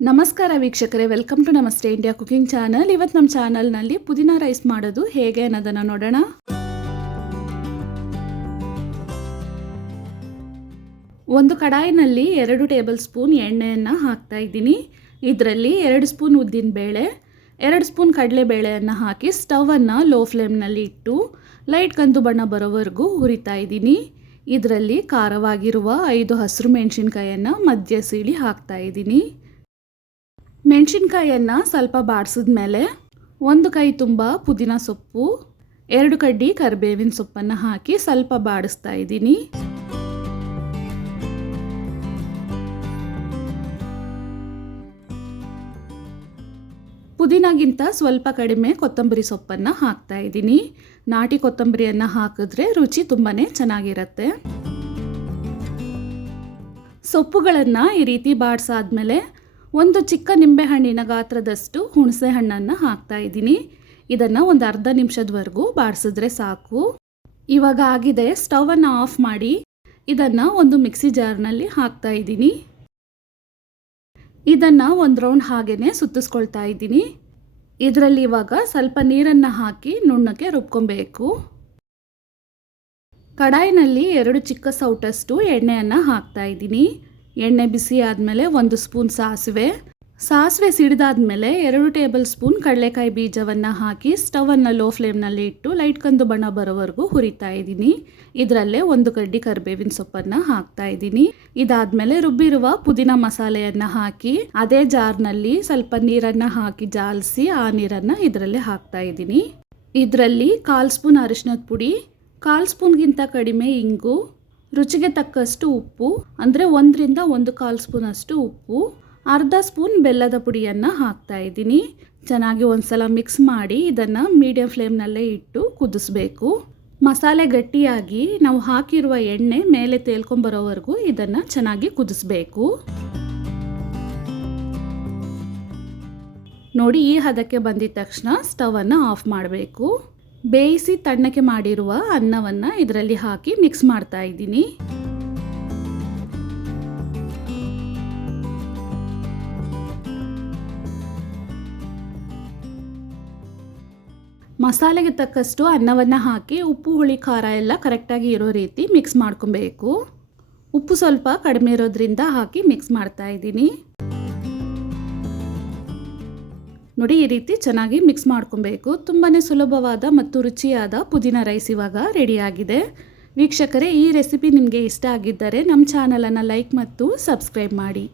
ನಮಸ್ಕಾರ ವೀಕ್ಷಕರೇ, welcome to ನಮಸ್ತೆ ಇಂಡಿಯಾ ಕುಕಿಂಗ್ ಚಾನಲ್. ಇವತ್ತು ನಮ್ಮ ಚಾನಲ್ನಲ್ಲಿ ಪುದೀನ ರೈಸ್ ಮಾಡೋದು ಹೇಗೆ ಅನ್ನೋದನ್ನು ನೋಡೋಣ. ಒಂದು ಕಡಾಯಿನಲ್ಲಿ 2 ಟೇಬಲ್ ಸ್ಪೂನ್ ಎಣ್ಣೆಯನ್ನು ಹಾಕ್ತಾ ಇದ್ದೀನಿ. ಇದರಲ್ಲಿ 2 ಸ್ಪೂನ್ ಉದ್ದಿನ ಬೇಳೆ, 2 ಸ್ಪೂನ್ ಕಡಲೆಬೇಳೆಯನ್ನು ಹಾಕಿ ಸ್ಟವನ್ನು ಲೋ ಫ್ಲೇಮ್ನಲ್ಲಿ ಇಟ್ಟು ಲೈಟ್ ಕಂದು ಬಣ್ಣ ಬರೋವರೆಗೂ ಹುರಿತಾ ಇದ್ದೀನಿ. ಇದರಲ್ಲಿ ಖಾರವಾಗಿರುವ 5 ಹಸಿರು ಮೆಣಸಿನ್ಕಾಯನ್ನು ಮಧ್ಯ ಸೀಳಿ ಹಾಕ್ತಾ ಇದ್ದೀನಿ. ಮೆಣಸಿನ್ಕಾಯನ್ನು ಸ್ವಲ್ಪ ಬಾಡಿಸಿದ್ಮೇಲೆ 1 ಕೈ ತುಂಬ ಪುದೀನ ಸೊಪ್ಪು, 2 ಕಡ್ಡಿ ಕರಿಬೇವಿನ ಸೊಪ್ಪನ್ನು ಹಾಕಿ ಸ್ವಲ್ಪ ಬಾಡಿಸ್ತಾ ಇದ್ದೀನಿ. ಪುದೀನಾಗಿಂತ ಸ್ವಲ್ಪ ಕಡಿಮೆ ಕೊತ್ತಂಬರಿ ಸೊಪ್ಪನ್ನು ಹಾಕ್ತಾ ಇದ್ದೀನಿ. ನಾಟಿ ಕೊತ್ತಂಬರಿಯನ್ನು ಹಾಕಿದ್ರೆ ರುಚಿ ತುಂಬಾ ಚೆನ್ನಾಗಿರುತ್ತೆ. ಸೊಪ್ಪುಗಳನ್ನು ಈ ರೀತಿ ಬಾಡಿಸಾದ್ಮೇಲೆ 1 ಚಿಕ್ಕ ನಿಂಬೆಹಣ್ಣಿನ ಗಾತ್ರದಷ್ಟು ಹುಣಸೆ ಹಣ್ಣನ್ನು ಹಾಕ್ತಾ ಇದ್ದೀನಿ. ಇದನ್ನು ಒಂದು ಅರ್ಧ ನಿಮಿಷದವರೆಗೂ ಬಾಡಿಸಿದ್ರೆ ಸಾಕು. ಇವಾಗ ಆಗಿದೆ. ಸ್ಟವನ್ನು ಆಫ್ ಮಾಡಿ ಇದನ್ನು ಒಂದು ಮಿಕ್ಸಿ ಜಾರ್ನಲ್ಲಿ ಹಾಕ್ತಾ ಇದ್ದೀನಿ. ಇದನ್ನು ಒಂದು ರೌಂಡ್ ಹಾಗೇ ಸುತ್ತಿಸ್ಕೊಳ್ತಾ ಇದ್ದೀನಿ. ಇದರಲ್ಲಿ ಇವಾಗ ಸ್ವಲ್ಪ ನೀರನ್ನು ಹಾಕಿ ನುಣ್ಣಕ್ಕೆ ರುಬ್ಕೊಬೇಕು. ಕಡಾಯಿನಲ್ಲಿ 2 ಚಿಕ್ಕ ಸೌಟಷ್ಟು ಎಣ್ಣೆಯನ್ನು ಹಾಕ್ತಾ ಇದ್ದೀನಿ. ಎಣ್ಣೆ ಬಿಸಿ ಆದಮೇಲೆ 1 ಸ್ಪೂನ್ ಸಾಸಿವೆ ಸಿಡಿದಾದ್ಮೇಲೆ 2 ಟೇಬಲ್ ಸ್ಪೂನ್ ಕಡಲೆಕಾಯಿ ಬೀಜವನ್ನು ಹಾಕಿ ಸ್ಟವನ್ನು ಲೋ ಫ್ಲೇಮ್ನಲ್ಲಿ ಇಟ್ಟು ಲೈಟ್ ಕಂದು ಬಣ್ಣ ಬರೋವರೆಗೂ ಹುರಿತಾ ಇದ್ದೀನಿ. ಇದರಲ್ಲೇ 1 ಕಡ್ಡಿ ಕರಿಬೇವಿನ ಸೊಪ್ಪನ್ನು ಹಾಕ್ತಾ ಇದ್ದೀನಿ. ಇದಾದಮೇಲೆ ರುಬ್ಬಿರುವ ಪುದೀನ ಮಸಾಲೆಯನ್ನು ಹಾಕಿ ಅದೇ ಜಾರ್ನಲ್ಲಿ ಸ್ವಲ್ಪ ನೀರನ್ನು ಹಾಕಿ ಜಾಲಿಸಿ ಆ ನೀರನ್ನು ಇದರಲ್ಲೇ ಹಾಕ್ತಾ ಇದ್ದೀನಿ. ಇದರಲ್ಲಿ 1/4 ಸ್ಪೂನ್ ಅರಿಶಿನದ ಪುಡಿ, 1/4 ಸ್ಪೂನ್ಗಿಂತ ಕಡಿಮೆ ಇಂಗು, ರುಚಿಗೆ ತಕ್ಕಷ್ಟು ಉಪ್ಪು ಅಂದರೆ 1 ರಿಂದ 1/4 ಸ್ಪೂನ್ ಅಷ್ಟು ಉಪ್ಪು, ಅರ್ಧ ಸ್ಪೂನ್ ಬೆಲ್ಲದ ಪುಡಿಯನ್ನು ಹಾಕ್ತಾ ಇದ್ದೀನಿ. ಚೆನ್ನಾಗಿ ಒಂದ್ಸಲ ಮಿಕ್ಸ್ ಮಾಡಿ ಇದನ್ನು ಮೀಡಿಯಂ ಫ್ಲೇಮ್ನಲ್ಲೇ ಇಟ್ಟು ಕುದಿಸ್ಬೇಕು. ಮಸಾಲೆ ಗಟ್ಟಿಯಾಗಿ ನಾವು ಹಾಕಿರುವ ಎಣ್ಣೆ ಮೇಲೆ ತೇಲ್ಕೊಂಬರೋವರೆಗೂ ಇದನ್ನು ಚೆನ್ನಾಗಿ ಕುದಿಸ್ಬೇಕು. ನೋಡಿ, ಈ ಹದಕ್ಕೆ ಬಂದಿದ ತಕ್ಷಣ ಸ್ಟವನ್ನು ಆಫ್ ಮಾಡಬೇಕು. ಬೇಯಿಸಿ ತಣ್ಣಗೆ ಮಾಡಿರುವ ಅನ್ನವನ್ನು ಇದರಲ್ಲಿ ಹಾಕಿ ಮಿಕ್ಸ್ ಮಾಡ್ತಾ ಇದ್ದೀನಿ. ಮಸಾಲೆಗೆ ತಕ್ಕಷ್ಟು ಅನ್ನವನ್ನು ಹಾಕಿ ಉಪ್ಪು ಹುಳಿ ಖಾರ ಎಲ್ಲ ಕರೆಕ್ಟಾಗಿ ಇರೋ ರೀತಿ ಮಿಕ್ಸ್ ಮಾಡ್ಕೊಬೇಕು. ಉಪ್ಪು ಸ್ವಲ್ಪ ಕಡಿಮೆ ಇರೋದ್ರಿಂದ ಹಾಕಿ ಮಿಕ್ಸ್ ಮಾಡ್ತಾ ಇದ್ದೀನಿ. ನೋಡಿ, ಈ ರೀತಿ ಚೆನ್ನಾಗಿ ಮಿಕ್ಸ್ ಮಾಡ್ಕೊಬೇಕು. ತುಂಬಾ ಸುಲಭವಾದ ಮತ್ತು ರುಚಿಯಾದ ಪುದೀನ ರೈಸ್ ಇವಾಗ ರೆಡಿಯಾಗಿದೆ. ವೀಕ್ಷಕರೇ, ಈ ರೆಸಿಪಿ ನಿಮಗೆ ಇಷ್ಟ ಆಗಿದ್ದರೆ ನಮ್ಮ ಚಾನಲನ್ನು ಲೈಕ್ ಮತ್ತು ಸಬ್ಸ್ಕ್ರೈಬ್ ಮಾಡಿ.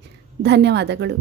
ಧನ್ಯವಾದಗಳು.